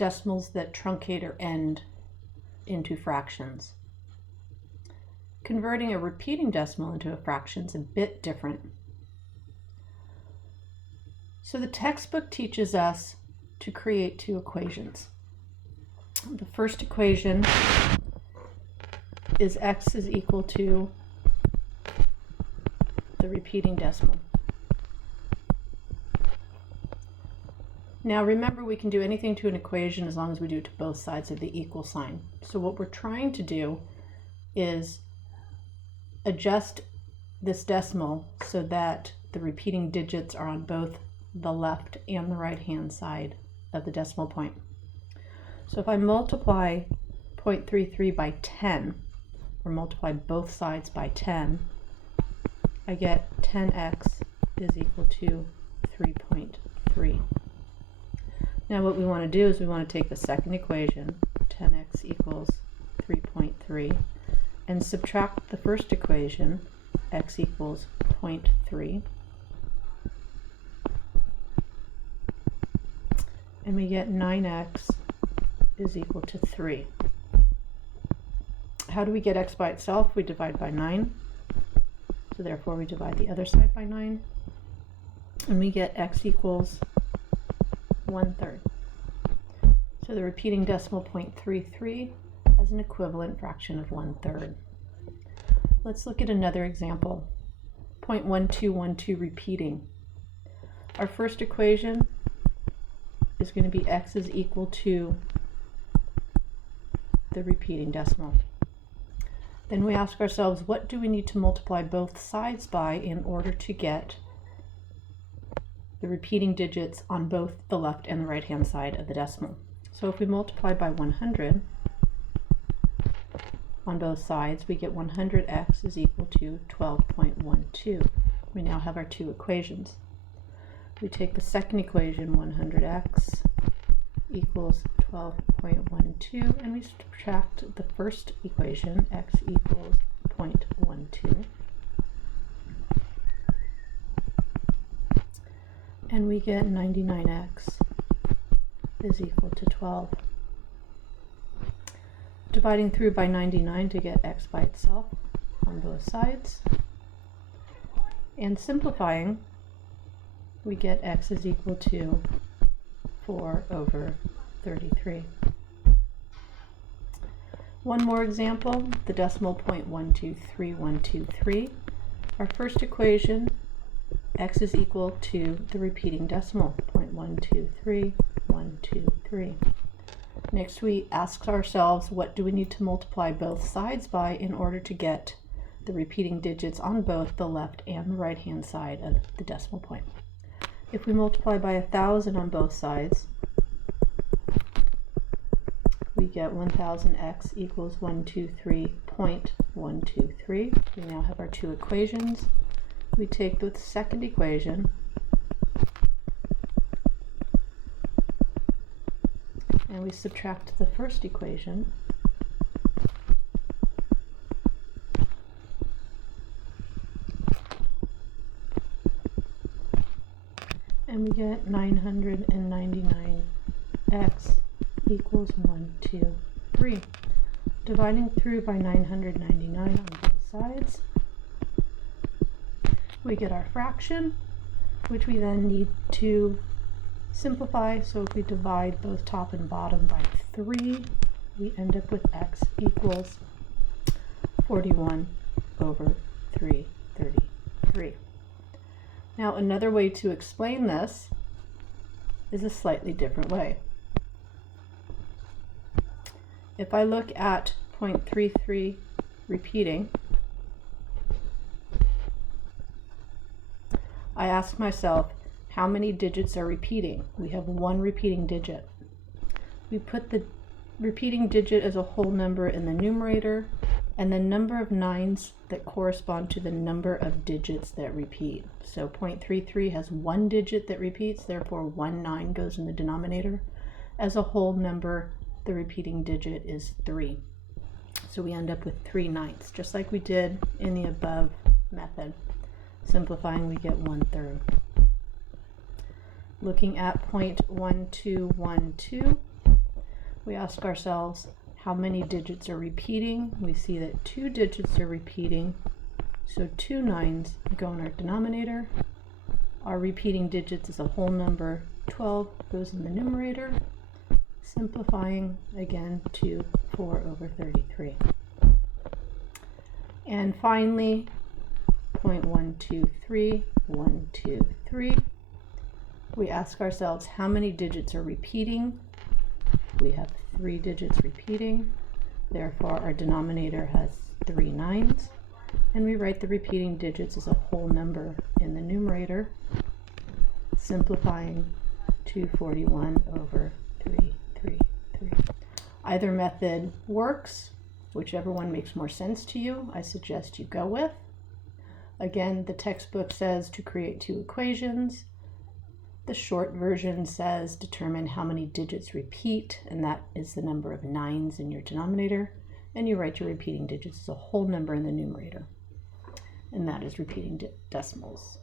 decimals that truncate or end into fractions. Converting a repeating decimal into a fraction is a bit different. So the textbook teaches us to create two equations. The first equation is x is equal to the repeating decimal. Now remember, we can do anything to an equation as long as we do it to both sides of the equal sign. So what we're trying to do is adjust this decimal so that the repeating digits are on both the left and the right hand side of the decimal point. So if I multiply 0.33 by 10, or multiply both sides by 10, I get 10x is equal to 3.3. Now what we want to do is we want to take the second equation, 10x equals 3.3, and subtract the first equation, x equals 0.3, and we get 9x is equal to 3. How do we get x by itself? We divide by 9, so therefore we divide the other side by 9, and we get x equals 1/3. So the repeating decimal 0.33 has an equivalent fraction of 1/3. Let's look at another example. 0.1212 repeating. Our first equation is going to be x is equal to the repeating decimal. Then we ask ourselves, what do we need to multiply both sides by in order to get the repeating digits on both the left and the right hand side of the decimal? So if we multiply by 100 on both sides, we get 100x is equal to 12.12. We now have our two equations. We take the second equation, 100x equals 12.12, and we subtract the first equation, x equals 0.12, and we get 99x is equal to 12. Dividing through by 99 to get x by itself on both sides, and simplifying, we get x is equal to 4/33. One more example, the decimal 0.123123. Our first equation, x is equal to the repeating decimal, 0.123123. Next, we ask ourselves, what do we need to multiply both sides by in order to get the repeating digits on both the left and the right hand side of the decimal point? If we multiply by 1,000 on both sides, we get 1000x equals 123.123. We now have our two equations. We take the second equation and we subtract the first equation, and we get 999x equals 123. Dividing through by 999 on both sides, we get our fraction, which we then need to simplify. So if we divide both top and bottom by 3, we end up with x equals 41/333. Now another way to explain this is a slightly different way. If I look at 0.33 repeating, I ask myself, how many digits are repeating? We have one repeating digit. We put the repeating digit as a whole number in the numerator, and the number of nines that correspond to the number of digits that repeat. So 0.33 has one digit that repeats, therefore 1 9 goes in the denominator. As a whole number, the repeating digit is 3. So we end up with 3/9, just like we did in the above method. Simplifying, we get 1/3. Looking at 0.1212, we ask ourselves how many digits are repeating. We see that 2 digits are repeating, so 2 9s go in our denominator. Our repeating digits is a whole number. 12 goes in the numerator, simplifying again to 4/33. And finally, 0.123, we ask ourselves how many digits are repeating. We have 3 digits repeating, therefore our denominator has 3 9s, and we write the repeating digits as a whole number in the numerator, simplifying to 41/333. Either method works. Whichever one makes more sense to you, I suggest you go with. Again, the textbook says to create 2 equations. The short version says determine how many digits repeat, and that is the number of 9s in your denominator, and you write your repeating digits as a whole number in the numerator, and that is repeating decimals.